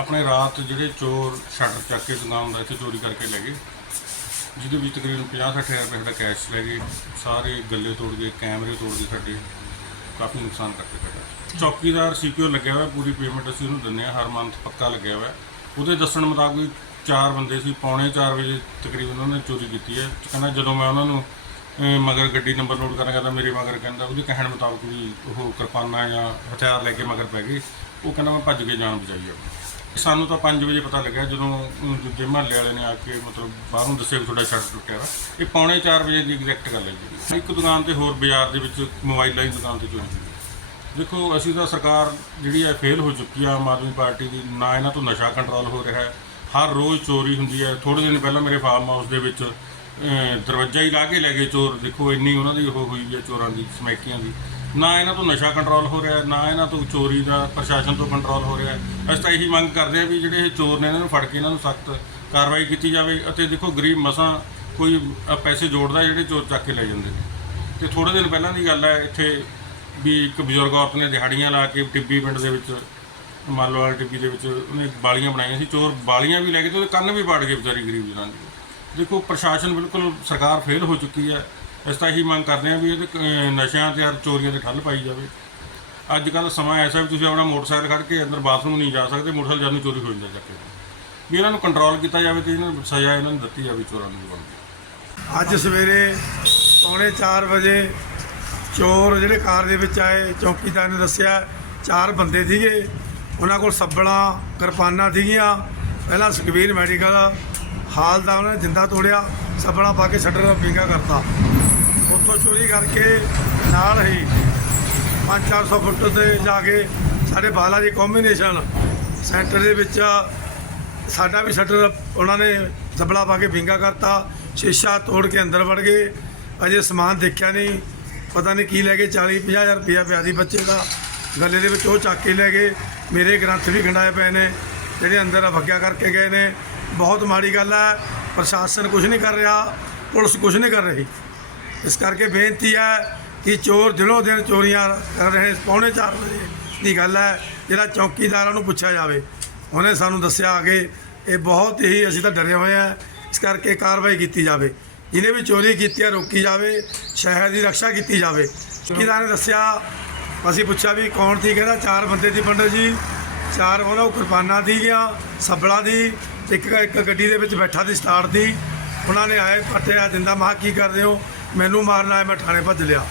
ਆਪਣੇ ਰਾਤ ਜਿਹੜੇ ਚੋਰ ਸ਼ਟਰ ਚੱਕ ਕੇ ਦੁਕਾਨ ਦਾ ਇੱਥੇ ਚੋਰੀ ਕਰਕੇ ਲੈ ਗਏ, ਜਿਹਦੇ ਵਿੱਚ ਤਕਰੀਬਨ 50 ਹਜ਼ਾਰ ਰੁਪਏ ਦਾ ਕੈਸ਼ ਲੈ ਗਏ, ਸਾਰੇ ਗੱਲੇ ਤੋੜ ਗਏ, ਕੈਮਰੇ ਤੋੜ ਗਏ ਸਾਡੇ, ਕਾਫੀ ਨੁਕਸਾਨ ਕਰਕੇ ਸਾਡਾ। ਚੌਕੀਦਾਰ ਸੀਪੀਓ ਲੱਗਿਆ ਹੋਇਆ, ਪੂਰੀ ਪੇਮੈਂਟ ਅਸੀਂ ਉਹਨੂੰ ਦਿੰਦੇ ਹਾਂ, ਹਰ ਮੰਥ ਪੱਕਾ ਲੱਗਿਆ ਹੋਇਆ। ਉਹਦੇ ਦੱਸਣ ਮੁਤਾਬਕ ਚਾਰ ਬੰਦੇ ਸੀ, ਪੌਣੇ 4 ਵਜੇ ਤਕਰੀਬਨ ਉਹਨਾਂ ਨੇ ਚੋਰੀ ਕੀਤੀ ਹੈ। ਕਹਿੰਦਾ ਜਦੋਂ ਮੈਂ ਉਹਨਾਂ ਨੂੰ ਮਗਰ ਗੱਡੀ ਨੰਬਰ ਨੋਟ ਕਰਨ ਕਹਿੰਦਾ, ਮੇਰੇ ਮਗਰ ਕਹਿੰਦਾ, ਉਹਦੇ ਕਹਿਣ ਮੁਤਾਬਕ ਵੀ ਉਹ ਕਿਰਪਾਨਾਂ ਜਾਂ ਹਥਿਆਰ ਲੈ ਕੇ ਮਗਰ ਪੈ ਗਏ। ਉਹ ਕਹਿੰਦਾ, ਮੈਂ ਭੱਜ ਕੇ ਜਾਨ ਬਚਾਈ ਆਪਣੀ। ਸਾਨੂੰ ਤਾਂ 5 ਵਜੇ ਪਤਾ ਲੱਗਿਆ ਜਦੋਂ ਅਮ, ਦੂਜੇ ਮਹੱਲੇ ਵਾਲੇ ਨੇ ਆ ਕੇ ਮਤਲਬ ਬਾਹਰੋਂ ਦੱਸਿਆ ਵੀ ਤੁਹਾਡਾ ਸ਼ਟਰ ਟੁੱਟਿਆ ਵਾ ਇਹ ਪੌਣੇ 4 ਵਜੇ ਦੀ ਐਗਜ਼ੈਕਟ ਗੱਲ ਹੈ ਜੀ। ਇੱਕ ਦੁਕਾਨ ਤੇ ਹੋਰ ਬਾਜ਼ਾਰ ਦੇ ਵਿੱਚ ਮੋਬਾਈਲਾਂ ਦੀ ਦੁਕਾਨ ਤੇ ਚੋਰੀ ਹੋਈ। ਦੇਖੋ ਅਸੀਂ ਤਾਂ ਸਰਕਾਰ ਜਿਹੜੀ ਹੈ ਫੇਲ ਹੋ ਚੁੱਕੀ ਆ ਆਮ ਆਦਮੀ ਪਾਰਟੀ ਦੀ ਨਾ ਇਹਨਾਂ ਤੋਂ ਨਸ਼ਾ ਕੰਟਰੋਲ ਹੋ ਰਿਹਾ ਹੈ। ਹਰ ਰੋਜ਼ ਚੋਰੀ ਹੁੰਦੀ ਹੈ। ਥੋੜੇ ਦਿਨ ਪਹਿਲਾਂ ਮੇਰੇ ਫਾਰਮ ਹਾਊਸ ਦੇ ਵਿੱਚ ਅਹ, ਦਰਵਾਜ਼ਾ ਹੀ ਲਾ ਕੇ ਲੈ ਗਏ ਚੋਰ। ਦੇਖੋ ਇੰਨੀ ਉਹਨਾਂ ਦੀ ਉਹ ਹੋਈ ਹੈ ਚੋਰਾਂ ਦੀ ਸਮੈਕੀਆਂ ਦੀ। ਨਾ ਇਹਨਾਂ ਤੋਂ ਨਸ਼ਾ ਕੰਟਰੋਲ ਹੋ ਰਿਹਾ, ਨਾ ਇਹਨਾਂ ਤੋਂ ਚੋਰੀ ਦਾ ਪ੍ਰਸ਼ਾਸਨ ਤੋਂ ਕੰਟਰੋਲ ਹੋ ਰਿਹਾ। ਅਸੀਂ ਤਾਂ ਇਹੀ ਮੰਗ ਕਰਦੇ ਹਾਂ ਵੀ ਜਿਹੜੇ ਇਹ ਚੋਰ ਨੇ ਇਹਨਾਂ ਨੂੰ ਫੜ ਕੇ ਇਹਨਾਂ ਨੂੰ ਸਖਤ ਕਾਰਵਾਈ ਕੀਤੀ ਜਾਵੇ ਅਤੇ ਦੇਖੋ ਗਰੀਬ ਮਸਾਂ ਕੋਈ ਪੈਸੇ ਜੋੜਦਾ ਜਿਹੜੇ ਚੋਰ ਚੱਕ ਕੇ ਲੈ ਜਾਂਦੇ ਨੇ। ਤੇ ਥੋੜੇ ਦਿਨ ਪਹਿਲਾਂ ਦੀ ਗੱਲ ਹੈ, ਇੱਥੇ ਵੀ ਇੱਕ ਬਜ਼ੁਰਗ ਔਰਤ ਨੇ ਦਿਹਾੜੀਆਂ ਲਾ ਕੇ ਟਿੱਬੀ ਪਿੰਡ ਦੇ ਵਿੱਚ ਮਾਲੋ ਵਾਲੀ ਟਿੱਬੀ ਦੇ ਵਿੱਚ ਉਹਨੇ ਬਾਲੀਆਂ ਬਣਾਈਆਂ ਸੀ। ਚੋਰ ਬਾਲੀਆਂ ਵੀ ਲੈ ਕੇ ਤੇ ਉਹਦੇ ਕੰਨ ਵੀ ਪਾੜ ਗਏ ਵਿਚਾਰੀ ਗਰੀਬ ਜਨਾਨੀ ਦੇ। ਦੇਖੋ ਪ੍ਰਸ਼ਾਸਨ ਬਿਲਕੁਲ ਸਰਕਾਰ ਫੇਲ ਹੋ ਚੁੱਕੀ ਹੈ। ਇਸ ਤਾਂ ਇਹੀ ਮੰਗ ਕਰਦੇ ਹਾਂ ਵੀ ਇਹਦੇ ਅਹ, ਨਸ਼ਿਆਂ ਤੇ ਔਰ ਚੋਰੀਆਂ ਤੇ ਠੱਲ ਪਾਈ ਜਾਵੇ। ਅੱਜ ਕੱਲ ਸਮਾਂ ਐਸਾ ਵੀ ਤੁਸੀਂ ਆਪਣਾ ਮੋਟਰਸਾਈਕਲ ਕੱਢ ਕੇ ਅੰਦਰ ਬਾਥਰੂਮ ਨਹੀਂ ਜਾ ਸਕਦੇ ਮੋਟਰਸਾਈਕਲ ਜਾਨੂੰ ਚੋਰੀ ਹੋ ਜਾਂਦਾ ਚੱਕ। ਕੇ ਵੀ ਇਹਨਾਂ ਨੂੰ ਕੰਟਰੋਲ ਕੀਤਾ ਜਾਵੇ ਤੇ ਇਹਨਾਂ ਨੂੰ ਸਜ਼ਾ ਇਹਨਾਂ ਨੂੰ ਦਿੱਤੀ ਜਾਵੇ ਚੋਰਾਂ ਨੂੰ ਅੱਜ ਸਵੇਰੇ ਪੌਣੇ 4 ਵਜੇ ਚੋਰ ਜਿਹੜੇ ਕਾਰ ਦੇ ਵਿੱਚ ਆਏ ਚੌਕੀਦਾਰ ਨੇ ਦੱਸਿਆ ਚਾਰ ਬੰਦੇ ਸੀਗੇ। ਉਹਨਾਂ ਕੋਲ ਸੱਬਲਾਂ ਕਿਰਪਾਨਾਂ ਸੀਗੀਆਂ। ਪਹਿਲਾਂ ਸੁਖਬੀਰ ਮੈਡੀਕਲ ਹਾਲ ਦਾ ਉਹਨਾਂ ਨੇ ਜਿੰਦਾ ਤੋੜਿਆ ਸੱਬਲਾਂ ਪਾ ਕੇ ਸ਼ਟਰ ਦਾ ਵਿੰਗਾ ਕਰਤਾ। ਉੱਥੋਂ ਚੋਰੀ ਕਰਕੇ ਨਾਲ ਹੀ 5-400 ਫੁੱਟ ਤੇ ਜਾ ਕੇ ਸਾਡੇ ਬਾਲਾ ਜੀ ਕੰਬੀਨੇਸ਼ਨ ਸੈਂਟਰ ਦੇ ਵਿੱਚ ਸਾਡਾ ਵੀ ਸ਼ਟਰ ਉਹਨਾਂ ਨੇ ਸਬਲਾ ਪਾ ਕੇ ਵਿੰਗਾ ਕਰਤਾ। ਸ਼ੀਸ਼ਾ ਤੋੜ ਕੇ ਅੰਦਰ ਵੜ ਗਏ। ਅਜੇ ਸਮਾਨ ਦੇਖਿਆ ਨਹੀਂ। ਪਤਾ ਨਹੀਂ ਕੀ ਲੈ ਗਏ। 40 ਹਜ਼ਾਰ ਰੁਪਇਆ ਪਿਆ ਸੀ ਬੱਚੇ ਦਾ। ਗੱਲੇ ਦੇ ਵਿੱਚ ਉਹ ਚੱਕ ਕੇ ਲੈ ਗਏ। ਮੇਰੇ ਗ੍ਰੰਥ ਵੀ ਖੰਡਾਏ ਪਏ ਨੇ। ਜਿਹੜੇ ਅੰਦਰ ਵਗਿਆ ਕਰਕੇ ਗਏ ਨੇ। ਬਹੁਤ ਮਾੜੀ ਗੱਲ ਹੈ। ਪ੍ਰਸ਼ਾਸਨ ਕੁਝ ਨਹੀਂ ਕਰ ਰਿਹਾ। ਪੁਲਿਸ ਕੁਝ ਨਹੀਂ ਕਰ ਰਹੀ। ਇਸ ਕਰਕੇ ਬੇਨਤੀ ਹੈ ਕਿ ਚੋਰ ਦਿਨੋਂ ਦਿਨ ਚੋਰੀਆਂ ਕਰ ਰਹੇ ਪੌਣੇ 4 ਵਜੇ ਦੀ ਗੱਲ ਹੈ, ਜਿਹੜਾ ਚੌਕੀਦਾਰਾਂ ਨੂੰ ਪੁੱਛਿਆ ਜਾਵੇ। ਉਹਨੇ ਸਾਨੂੰ ਦੱਸਿਆ ਆ ਇਹ ਬਹੁਤ ਹੀ, ਅਸੀਂ ਤਾਂ ਡਰੇ ਹੋਏ ਆ ਇਸ ਕਰਕੇ ਕਾਰਵਾਈ ਕੀਤੀ ਜਾਵੇ। ਜਿਹਨੇ ਵੀ ਚੋਰੀ ਕੀਤੀ ਹੈ, ਰੋਕੀ ਜਾਵੇ, ਸ਼ਹਿਰ ਦੀ ਰੱਖਿਆ ਕੀਤੀ ਜਾਵੇ। ਚੌਕੀਦਾਰ ਨੇ ਦੱਸਿਆ, ਅਸੀਂ ਪੁੱਛਿਆ ਵੀ ਕੌਣ ਸੀ, ਕਹਿੰਦਾ ਚਾਰ ਬੰਦੇ ਸੀ ਪੰਡਤ ਜੀ। ਚਾਰ ਉਹਨਾਂ ਕੋਲ ਕਿਰਪਾਨਾਂ ਦੀ ਗਿਆ, ਸੱਬਲਾਂ ਦੀ, ਇੱਕ ਇੱਕ ਗੱਡੀ ਦੇ ਵਿੱਚ ਬੈਠਾ ਦੀ ਸਟਾਰਟ ਦੀ। ਉਹਨਾਂ ਨੇ ਆਏ ਪੱਟਿਆ ਜਿੰਦਾ ਮਾ ਕੀ ਕਰਦੇ ਹੋ? ਮੈਨੂੰ ਮਾਰਨ ਆਏ ਮੈਂ ਥਾਣੇ ਭੱਜ ਲਿਆ।